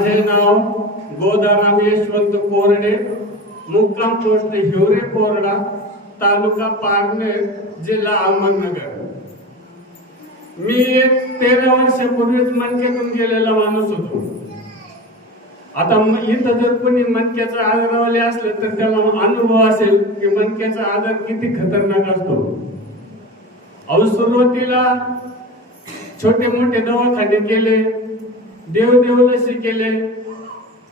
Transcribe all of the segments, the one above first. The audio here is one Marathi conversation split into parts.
माझे नाव गोदाराम यशवंत कोरडे मुक्काम पोस्ट हिवरे कोरडा तालुका पारनेर जिल्हा अहमदनगर मी एक तेरा वर्षापूर्वीच मनक्यातून गेलेला माणूस होतो आता इथं जर कोणी मनक्याचा आजारावाले असलं तर त्याला अनुभव असेल की मनक्याचा आजार किती खतरनाक असतो अहो सुरुवातीला छोटे मोठे दवाखाने केले देव देवलशी केले.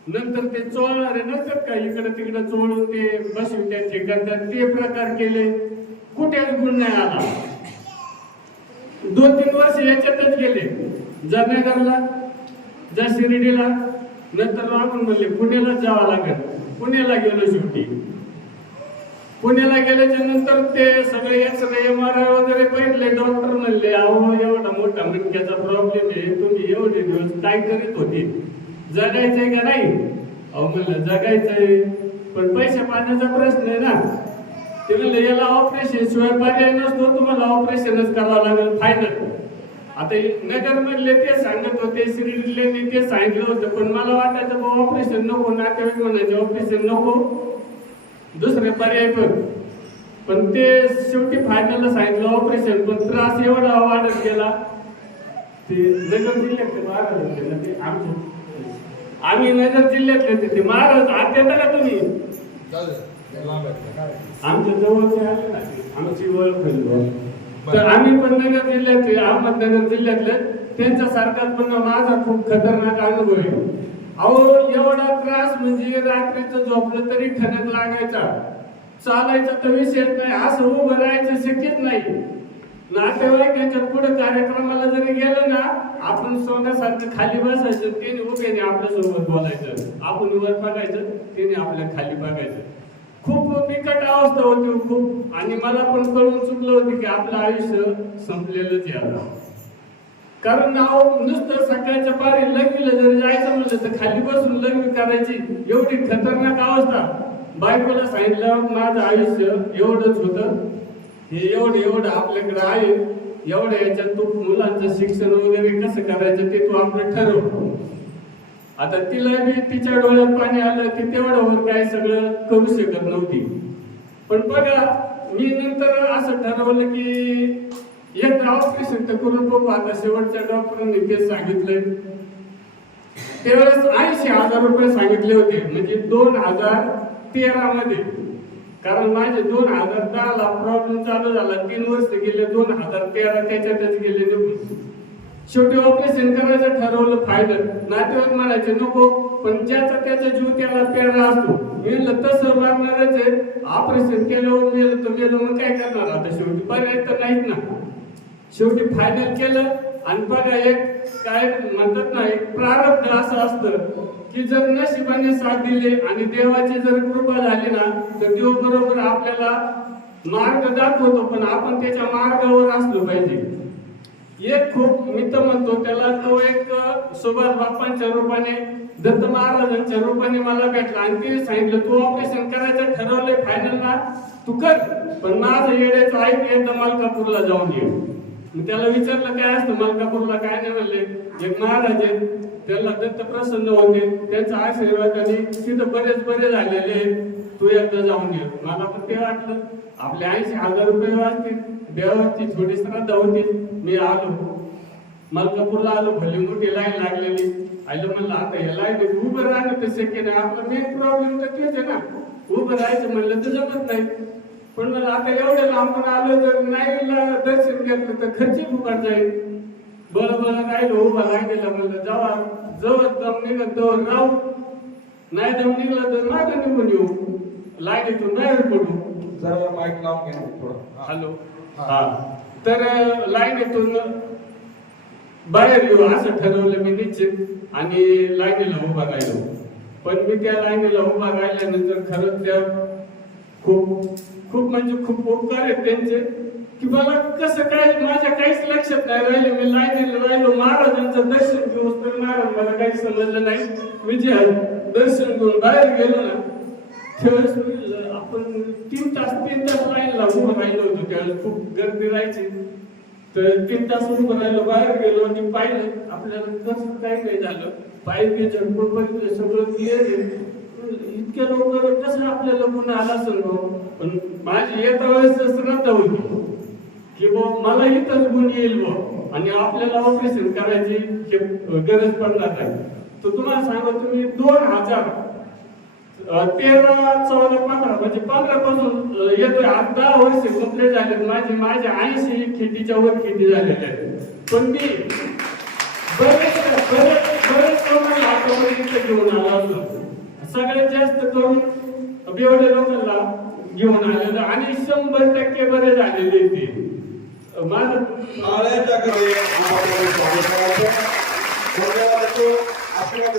नंतर ते चोळणारे नसतात का इकडे तिकडे चोळून ते बसून त्याचे करतात ते प्रकार केले. कुठेच गुण नाही आला. दोन तीन वर्ष याच्यातच गेले. जामनगरला जा शिर्डीला नंतर आपण म्हणले पुण्याला जावं लागेल. पुण्याला गेलो शेवटी. पुण्याला गेल्याच्यानंतर ते सगळे एक्सरे एम आर आय वगैरे बघितले. डॉक्टर म्हणले अहो एवढा मोठा मणक्याचा प्रॉब्लेम आहे. तुम्ही एवढे दिवस काय करीत होते? जगायचंय का नाही? अहो म्हणलं जगायचंय. पण पैसे पाण्याचा प्रश्न आहे ना. ते म्हणलं याला ऑपरेशन शिवाय पर्याय नसतो. तुम्हाला ऑपरेशनच करावं लागेल. फायनल आता नगर मधले ते सांगत होते श्रीले ते सांगितलं होतं. पण मला वाटायचं ऑपरेशन नको नातेवाईक म्हणायचे ऑपरेशन नको. दुसरे पर्याय पण. पण ते शेवटी फायनल सांगितलं ऑपरेशन पण त्रास एवढा वाढत गेला ते नगर जिल्ह्यातले महाराज होते ना ते आमचे. आम्ही नगर जिल्ह्यातले ते महाराज आत येता का तुम्ही? आमच्या जवळचे आले ना. आमची ओळख. तर आम्ही पण नगर जिल्ह्यातले अहमदनगर जिल्ह्यातले त्यांच्या सारखाच पण माझा खूप खतरनाक अनुभव आहे. अहो एवढा त्रास म्हणजे रात्रीचं झोपलं तरी ठणक लागायचा. चालायचा तर विषयच नाही असं उभं राहायचं शक्यच नाही. नातेवाईकांच्या पुढे कार्यक्रमाला जरी गेलं ना आपण सोन्यासारखं खाली बसायचं त्याने उभ्याने आपल्यासोबत बोलायचं. आपण वर बघायचं त्याने आपल्या खाली बघायचं. खूप बिकट अवस्था होती खूप. आणि मला पण कळून चुकलं होतं की आपलं आयुष्य संपलेलंच याला कारण नाव नुसतं सकाळच्या पारी लग्नीला जरी जायचं म्हणलं तर खाली बसून लग्न करायची एवढी खतरनाक अवस्था. बायकोला सांगितलं माझं आयुष्य एवढंच होतं. हे एवढं एवढं आपल्याकडे आहे. एवढ्या याच्यात तू मुलांचं शिक्षण वगैरे कसं करायचं ते तू आपलं ठरव. आता तिला बी तिच्या डोळ्यात पाणी आलं ती तेवढं काय सगळं करू शकत नव्हती. पण बघा मी नंतर असं ठरवलं की एक ऑपरेशन तर करून बघू आता शेवटच्या डॉक्टरांनी ते सांगितलंय. त्यावेळेस ऐंशी हजार रुपये सांगितले होते म्हणजे दोन हजार तेरा मध्ये. कारण माझे दोन हजार दहा ला प्रॉब्लेम चालू झाला. तीन वर्ष गेले दोन हजार तेरा त्याच्यातच गेले निघून शेवटी ऑपरेशन करायचं ठरवलं फायनल नातेवाईक म्हणायचे नको पण ज्याचा त्याचा जीव त्याला प्यारा असतो. मेलं तसं मारणारच आहे. ऑपरेशन केलं मेलं तर मेलं मग काय करणार आता शेवटी? पर्याय तर नाहीत ना. शेवटी फायनल केलं. आणि बघा एक काय म्हणतात ना एक प्रारब्ध असं असतं की जर नशिबाने साथ दिले आणि देवाची जर कृपा झाली ना तर देव बरोबर आपल्याला मार्ग दाखवतो पण आपण त्याच्या मार्गावर असलो पाहिजे. एक खूप मी तर म्हणतो त्याला तो एक सुभाष बाप्पांच्या रूपाने दत्त महाराजांच्या रूपाने मला भेटला. आणि ते सांगितलं तू ऑपरेशन करायचं ठरवलंय फायनल ना तू कर. पण माझं येण्याचं ऐक एकदा मलकापूरला जाऊन ये. त्याला विचारलं काय असतं? मलकापूरला काय नाही म्हणले? एक महाराज आहेत त्याला दत्त प्रसन्न होते. त्यांचा आशीर्वादाने तिथं बरेच बरे झालेले तू एकदा जाऊन ये. मला पण ते वाटलं. आपले ऐंशी हजार रुपये वाचतील. देवाची छोटी श्रद्धा होती. मी आलो. मलकापूरला आलो. भली मोठी लाईन लागलेली. आलो म्हणलं आता या लाईन उभं राहणं तर शक्य नाही. आपला मेन प्रॉब्लेम तर तेच आहे ना. उभं राहायचं म्हणलं तर जमत नाही. पण मला आता एवढं लांबून आलो जर नाही दर्शन घेतलं तर खर्ची फुकट जाईल. बरं बरं राहिलो उभा राहिलेला म्हणलं जावा. जवळ दम निघत जवळ राहू. नाही दम निघला तर मागे निघून येऊ. लाईनीतून बाहेर पडू. जरा माईक लावून घ्या थोडं. हॅलो. हा. तर लाईनीतून बाहेर येऊ असं ठरवलं मी निश्चित. आणि लाईनीला उभा राहिलो. पण मी त्या लाईनीला उभा राहिल्यानंतर खरंच त्या खूप खूप म्हणजे खूप उपकार आहेत त्यांचे. की मला कसं काय माझ्या काहीच लक्षात नाही राहिले. मी लाईनीला राहिलो. महाराजांचं दर्शन घेऊन तर महाराज मला काही समजलं नाही. विजय दर्शन घेऊन बाहेर गेलो ना त्यावेळेस आपण तीन तास तीन तास लाईनला उभं राहिलो होतो. त्यावेळेस खूप गर्दी राहायची. तर तीन तास उभं राहिलो बाहेर गेलो आणि पाहिलं आपल्याला कसं काही नाही झालं. पाईप झटपट सगळं क्लिअर इतक्या लवकर कसं आपल्याला गुन्हा आला असेल भाऊ? पण माझी येता वेळेस श्रद्धा होती की बुवा मला इथंच गुण येईल बा आणि आपल्याला ऑपरेशन करायची हे गरज पडणार नाही. तर तुम्हाला सांगा तुम्ही दोन हजार तेरा चौदा पंधरा म्हणजे पंधरा पासून येतोय. आज दहा वर्ष कंप्लीट झाले माझे माझे ऐंशी खेतीच्या वर खेती झालेले आहेत. पण मी बरेच बरेच बरेच प्रमाण आतापर्यंत घेऊन आला असतो. सगळ्यात जास्त करून बेवडे लोकांना घेऊन आलेलं आणि शंभर टक्के बरे झालेले ते. माझं आपल्याला